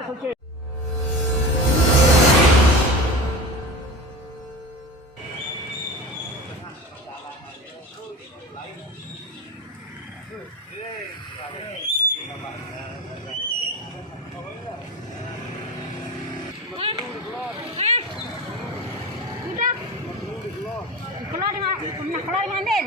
Keluar dengan Den.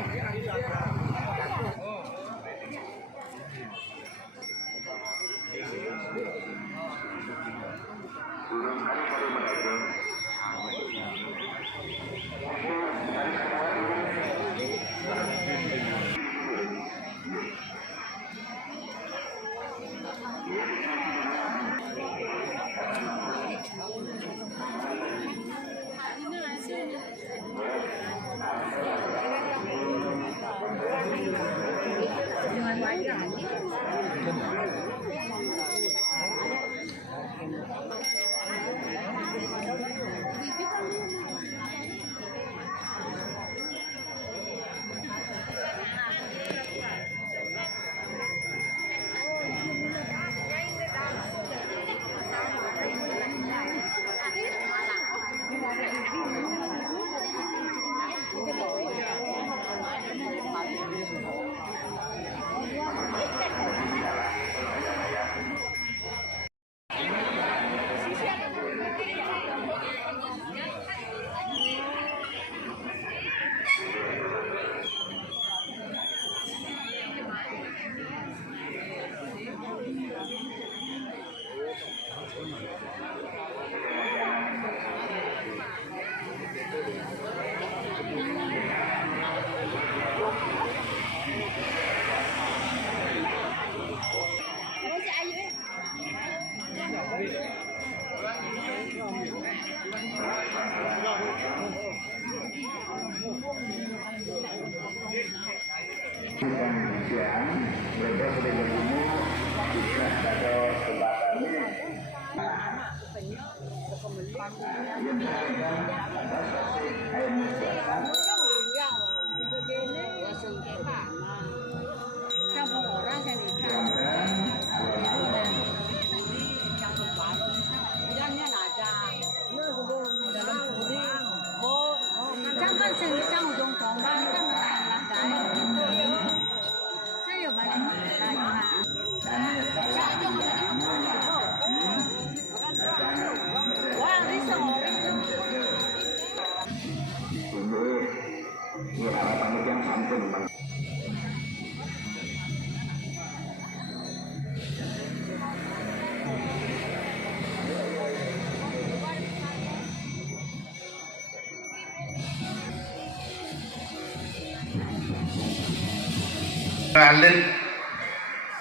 Alit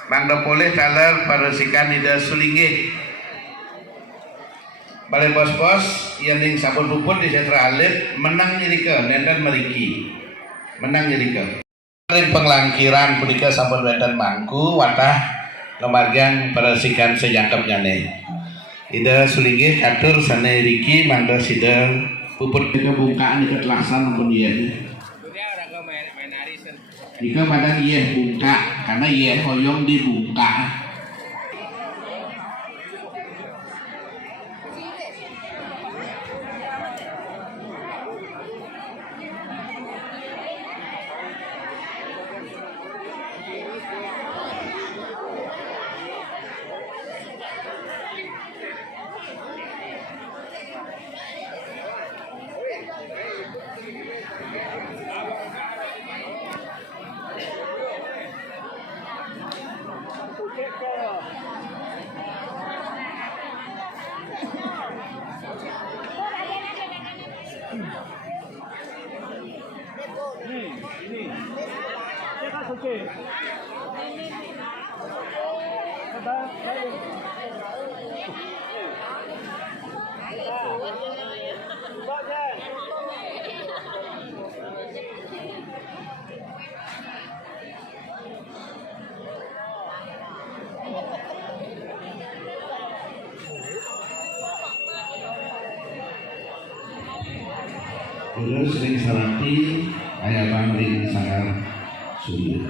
Bangda Poleh kalar parasikan ida sulinge balai bos-bos yang ning sabun puput di sentra alit menang nyirika nendan meriki menang nyirika penglangkiran punika sabun wedan mangku watah kemargian parasikan sejangkap nyane ida sulinge katur sana riki mangda sida puput kebukaan ikat laksan pun dia jika pada iya buka karena iya hoyong dibuka Terus sering sarati ayah bangring sangat sulit.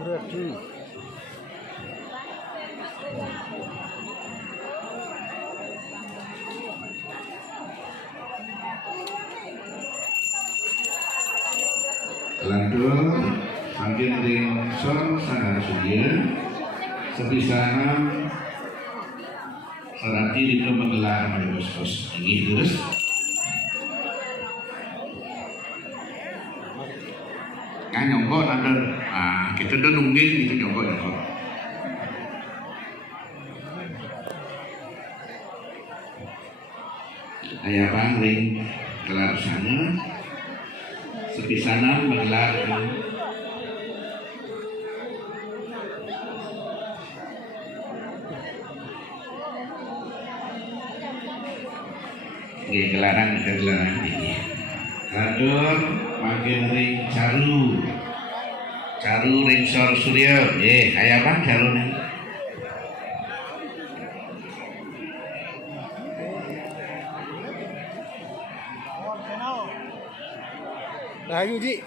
Lantur makin ringsor sangat surya sepisahan serati itu menggelar bos-bos ini terus nyongko nanti kita udah nungging gitu nyongko ayah bang ring gelar sana sepisanan menggelar gelaran ini Lantur makin ring caru ring sor surya ayah bang caru nih Rahayu Ji.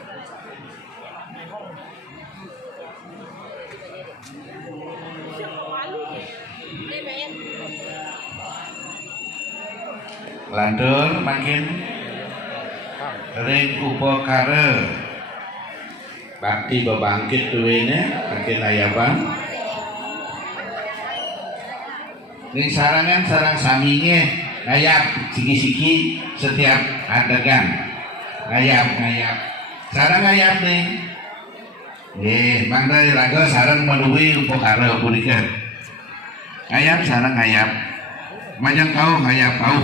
Lantur makin ring upakara bakti bebangkit duwene makin ayah bang ring sarangan sarang saminya ngayap siki-siki setiap adegan ngayap sarang ngayap nih bang dari raga sarang menuhi upakara punika ngayap sarang ngayap majang kau ngayap kau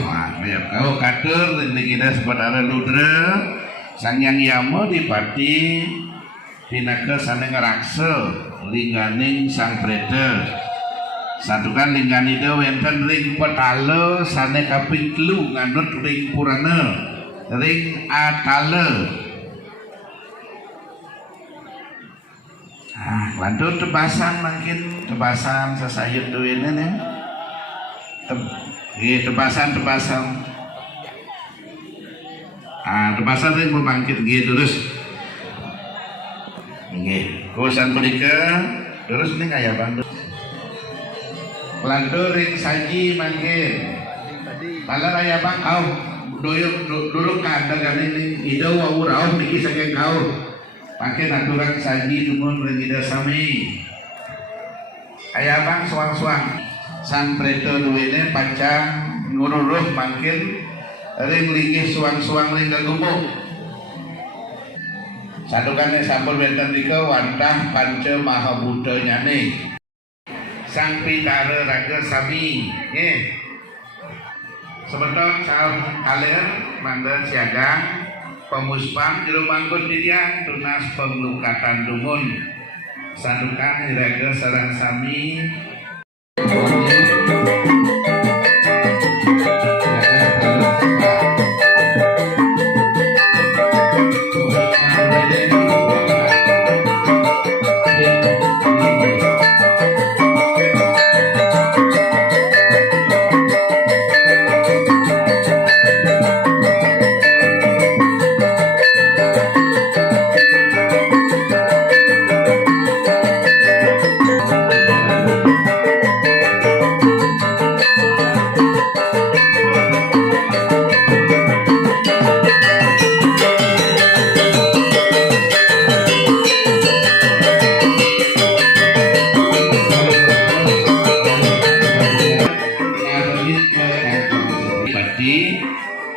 katur dan kita saudara Ludra sang yang yamo dipati tinaka sana ngeraksa lingganing sang preda satukan linggan itu wenten ring petala sana kaping telu nganut ring purana ring atala lantur tebasan makin tebasan sesayut duwene nih tebasan tebasan yang berbangkit gitu terus kurusan mereka terus nih kayak bantu lantur ring saji makin malah raya bang kau duduk kandang ini ida wawurau niki saking kau makin aturan saji dumun ring ida sami ayah bang suang-suang sang preto duwene pancang ngururuh makin ring linggih suang-suang ring gagumuk sadukannya sampun wenten dika wantah panca maha buddha nyane sang pitara raga sami sebentar kalian manda siagang pemuspang jero mangkut didiang tunas penglukatan dumun sadukan raga sarang sami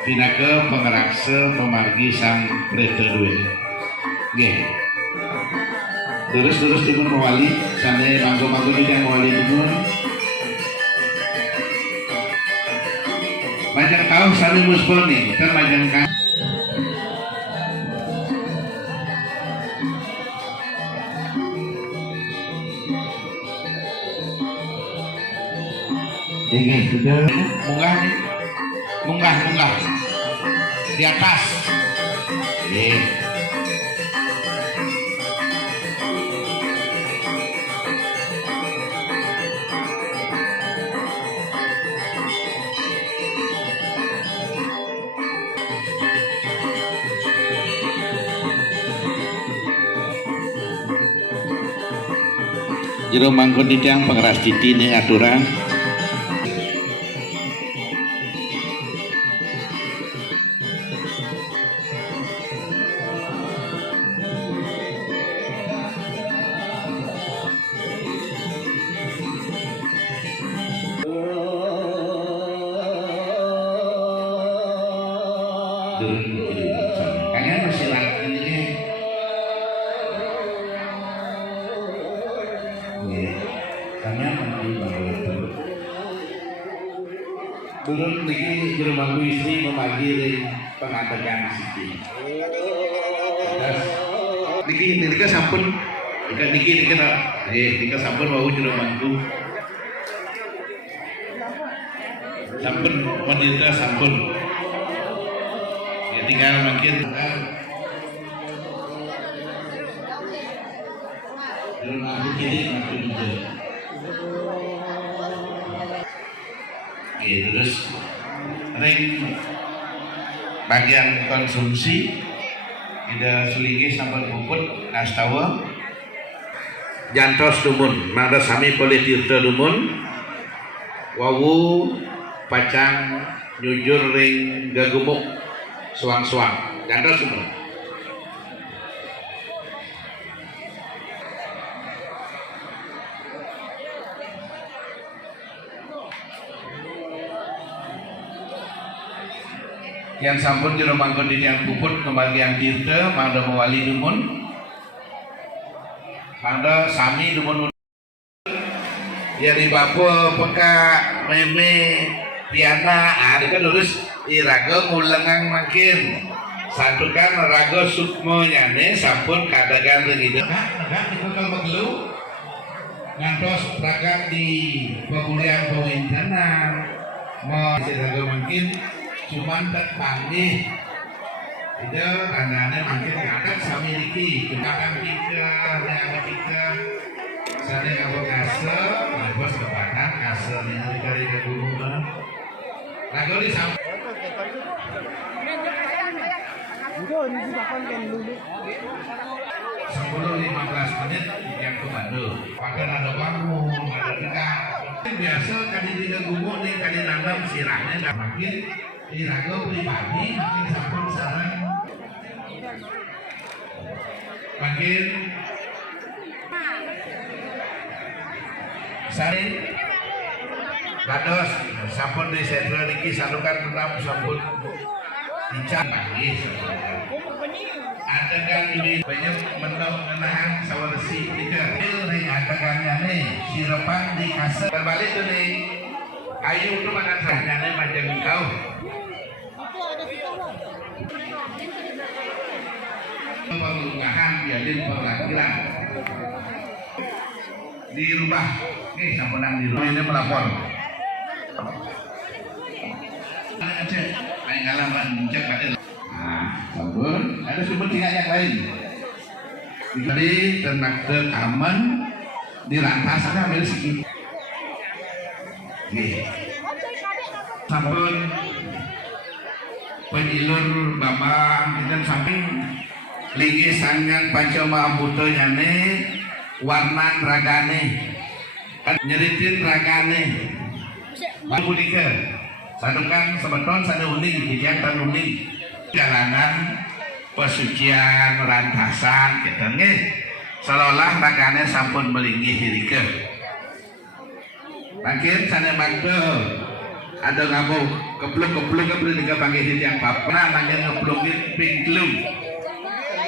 Pinaka pengeraksa pemargi sang preta duwe. Nggih. Terus timun mawali sane manggo-manggo yang mawali timun. Majang kau sane muspel nih, kan majang kau. Ini sudah munggah nih. Munggah di atas jero mangkon titiang pengeras titi ning aturan. Kangen masih lagi ini. Kangen nanti baru turun lagi di rumahku istri membagi pengadakan sisi. Niki sampun, niki sampun mau di rumahku. Sampun wanita sampun. Tinggal makin rumah aku kiri makin hijau. Terus ring bagian konsumsi kita suligi sampai puput astawa jantos dumun mangda sami politirta dumun wawu pacang nyujur ring gagumuk suang-suang, jangan semua. Yang sampun jero mangkon di tiang puput kembali yang tirta, mangda mewali dumun, mangda sami dumun. Ya di bapa peka meme piana, ada kan lurus. Iraga mulengang makin satu kan raga sukmo nyane sampun kadagan begitu kan itu kalau magelu ngantos raga di pemulihan pawintanan mau raga makin cuman tak panggih itu tandanya makin ngadak sami niki kebakan kita sana ngabok kase bos kepatan kase ini dari ke gunung raga di samping Sepuluh 15 menit yang ke Bandung. Pakai ada bangun, ada tegak. Biasa kali tiga gumuk nih kali nanam sirahnya dan makin iraga pribadi makin sampun sarang makin sari dados sampun di sentra niki salukan menam sampun dicak lagi ada kan ini banyak menang menahan sawaresi tiga ring ada kannya nih sirapan di kasar berbalik tuh nih ayu tuh makan sahnya nih macam kau pengunahan biadin perlakilan dirubah nih sampunan di rumah ini melapor ngalaman cek pada sampun ada sumber tingkat yang lain jadi ternak aman dirantas ada ambil sedikit sampun penyilur bambang kita samping lagi sangang pancama ambuto nyane warnan ragane nyeritin ragane babudika sadukan sebeton sadu uning tiang tan uning jalanan pesucian rantasan gitu nggih seolah ragane sampun melinggih hirikeun makin sana magdo ada ngamu kepluk tiga panggil tiang papa nanya ngeplukin pinglung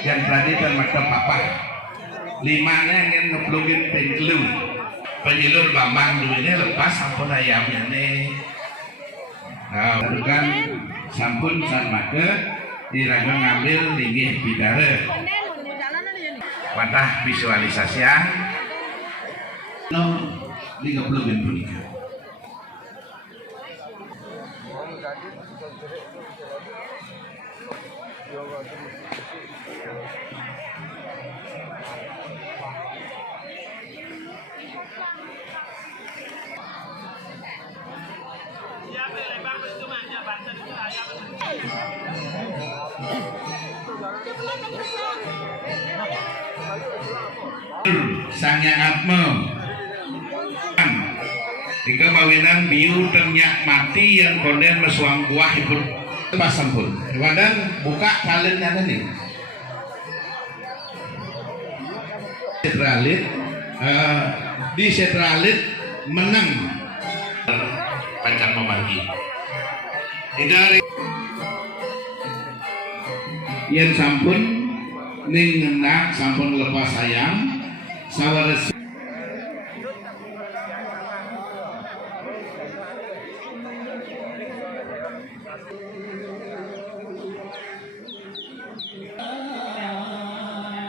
yang tadi dan magdo papa limanya yang ngeplukin pinglung penyilur bambang duitnya lepas sampun ayamnya nih nah, kan sampun san maka diraga ngambil linggih bidara watah visualisasi no 30 ben punika Sang Yang Atma Di kawinan biu tenyak mati yang konden mesuang buah ikut pasang pun. Wadan buka kalennya nih. Setralit di setralit menang panjang membagi. Dari yang sampun ning ngendak sampun lepas sayang sawaresi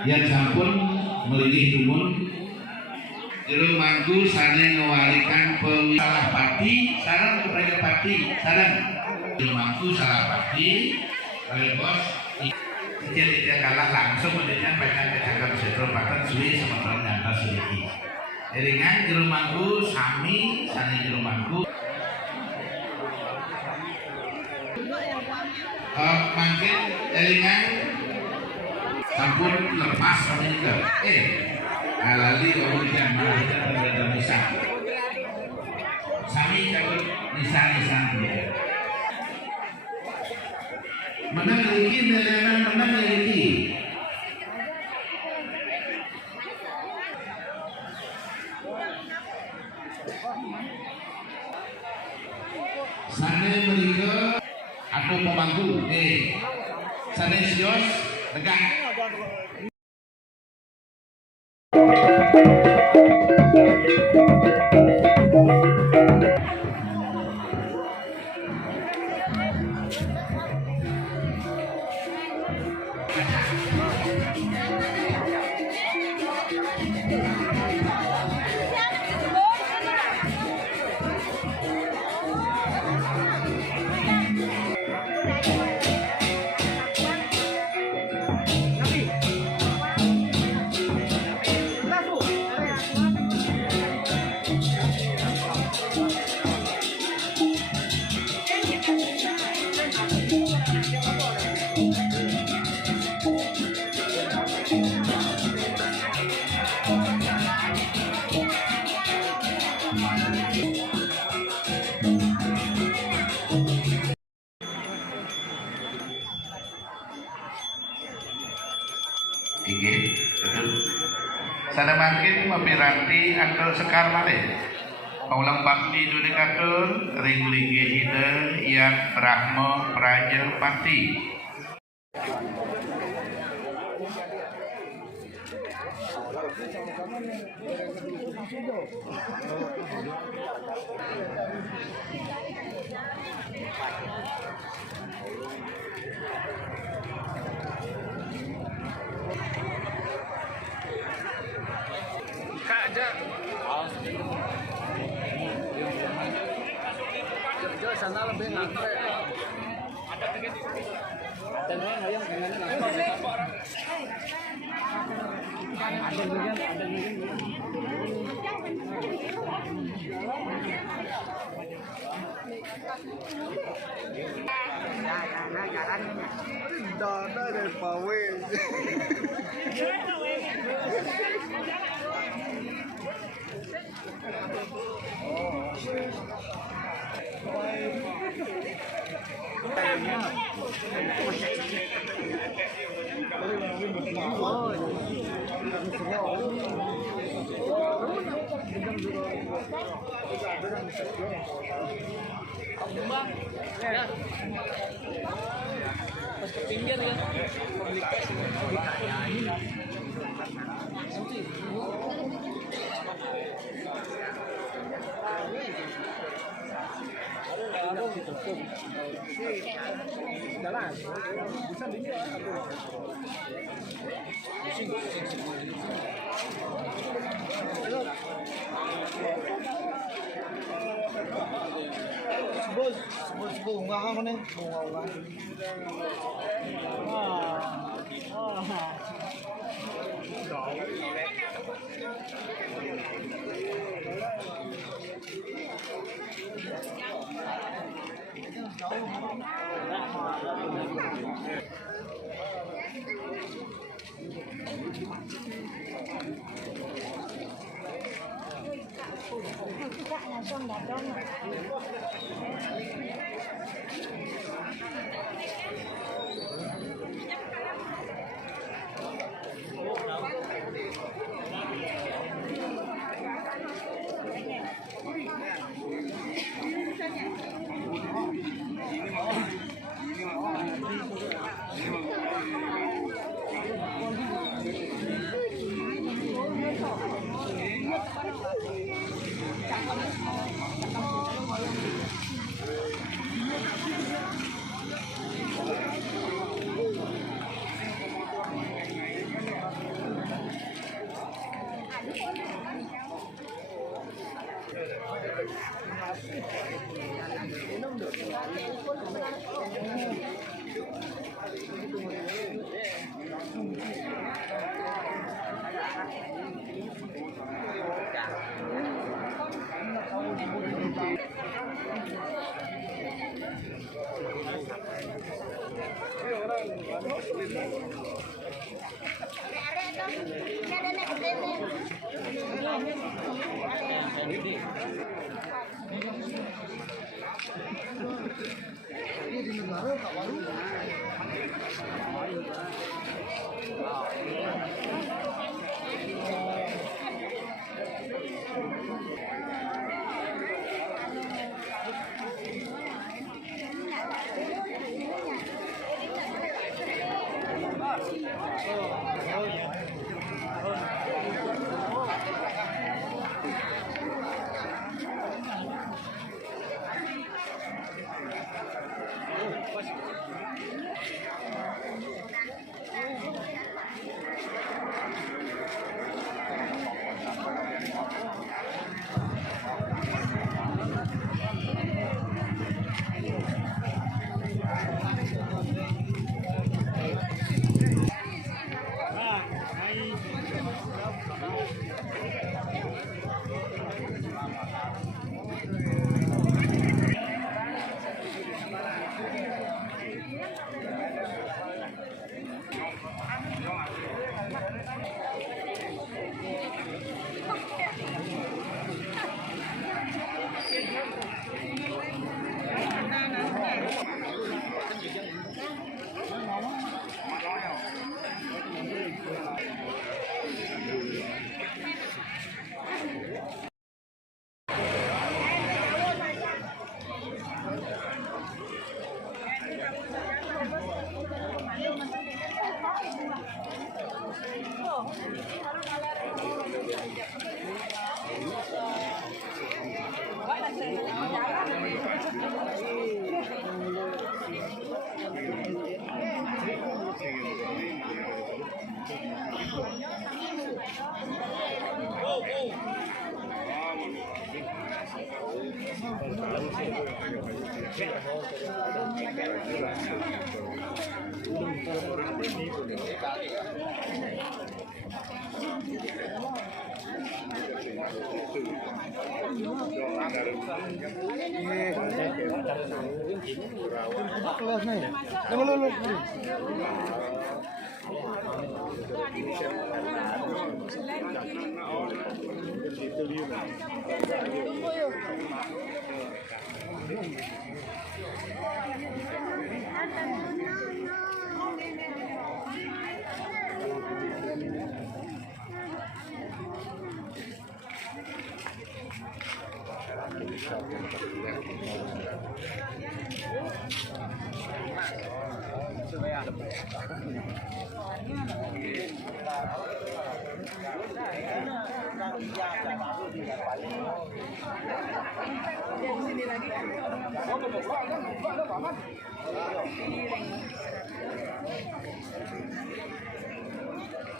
yang sampun melidih dumun jero mangku sareng ngawalikan salah pati sareng kepada pati sareng jero mangku salah pati oleh bos tidak kalah langsung mendengar baca kecakap setro bahkan suwi sama orang nyata suwi eringan jero mangku sami sani jero mangku mangkin eringan sampun lepas kami juga alali kemudian malaikat berada bisa sami kalau nisan juga menang lagi nelayan menang lagi sana mereka atau pemangku sana sios tegak sana makin mepiranti atau sekar malih paulang bakti dudekatur ring ligi hide yang rahmo praja pati sana lebih ngantri. Ada dari pawe. Pas ke pinggir ya. Jalan, bisa dingin sebut bunga kan nih bunga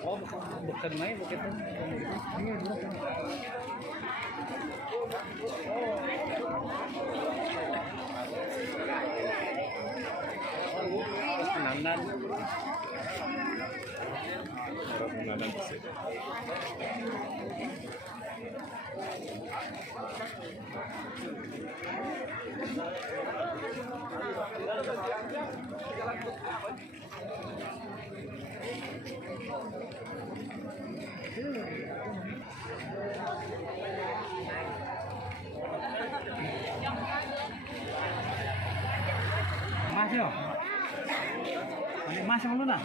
Oh, bukan main begitu. Penandan. Mas muna.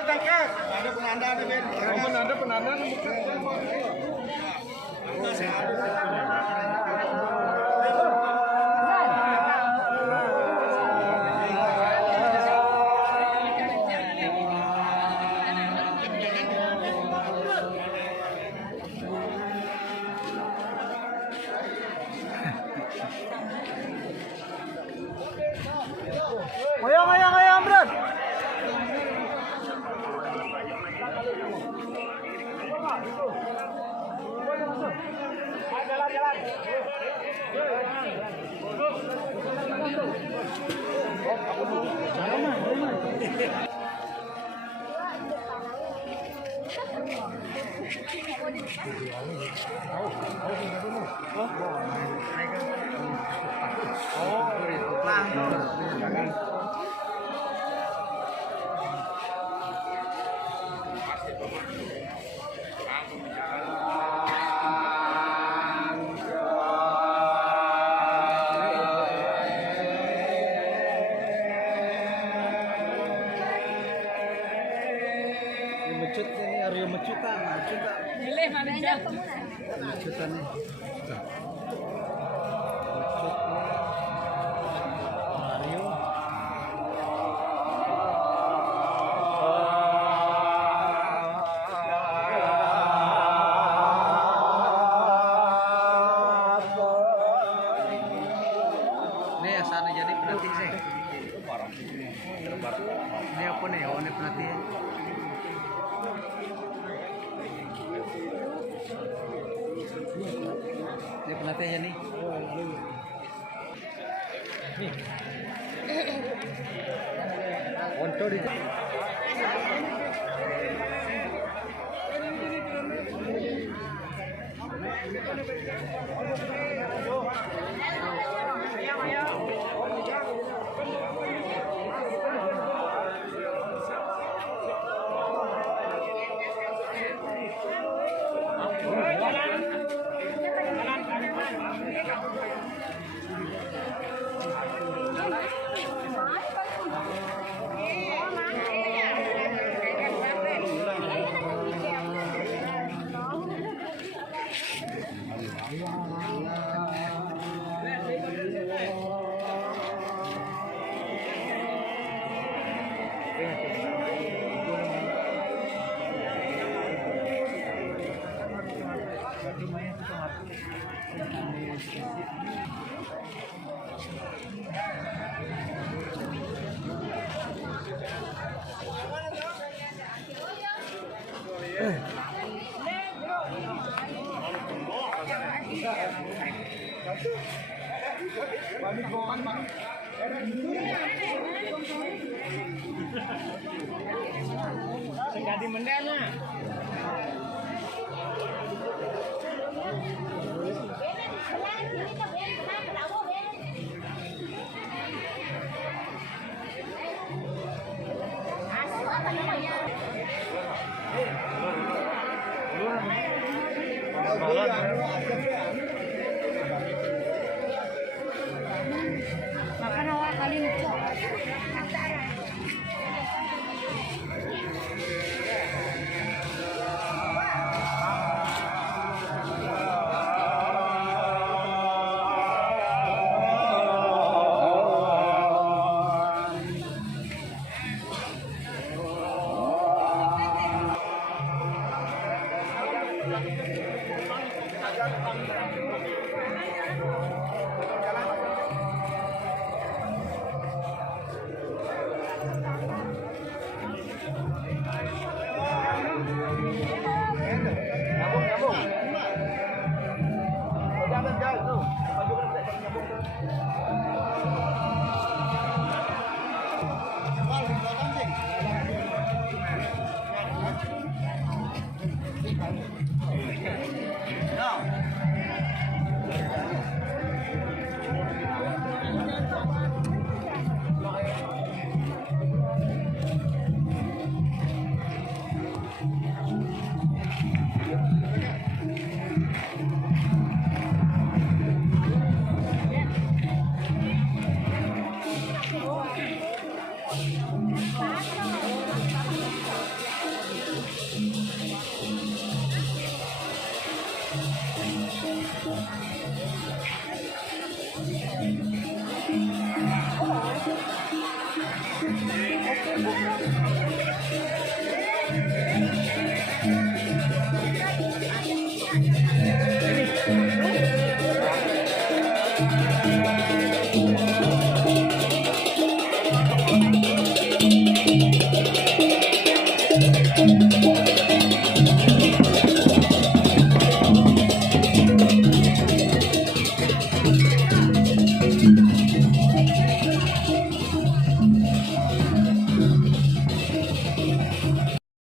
Tangkas. Ada penanda nih, Ben. Ada penanda. Ayang, Bro. Mecut ini Aryo mecutan. Milih mana aja. Mecutan nih. Aryo. Nih asana jadi penanti sih. Ini apa nih? Oh, ini penanti. Ini penanti aja nih. Onto di. Sekali mendana. Apa namanya?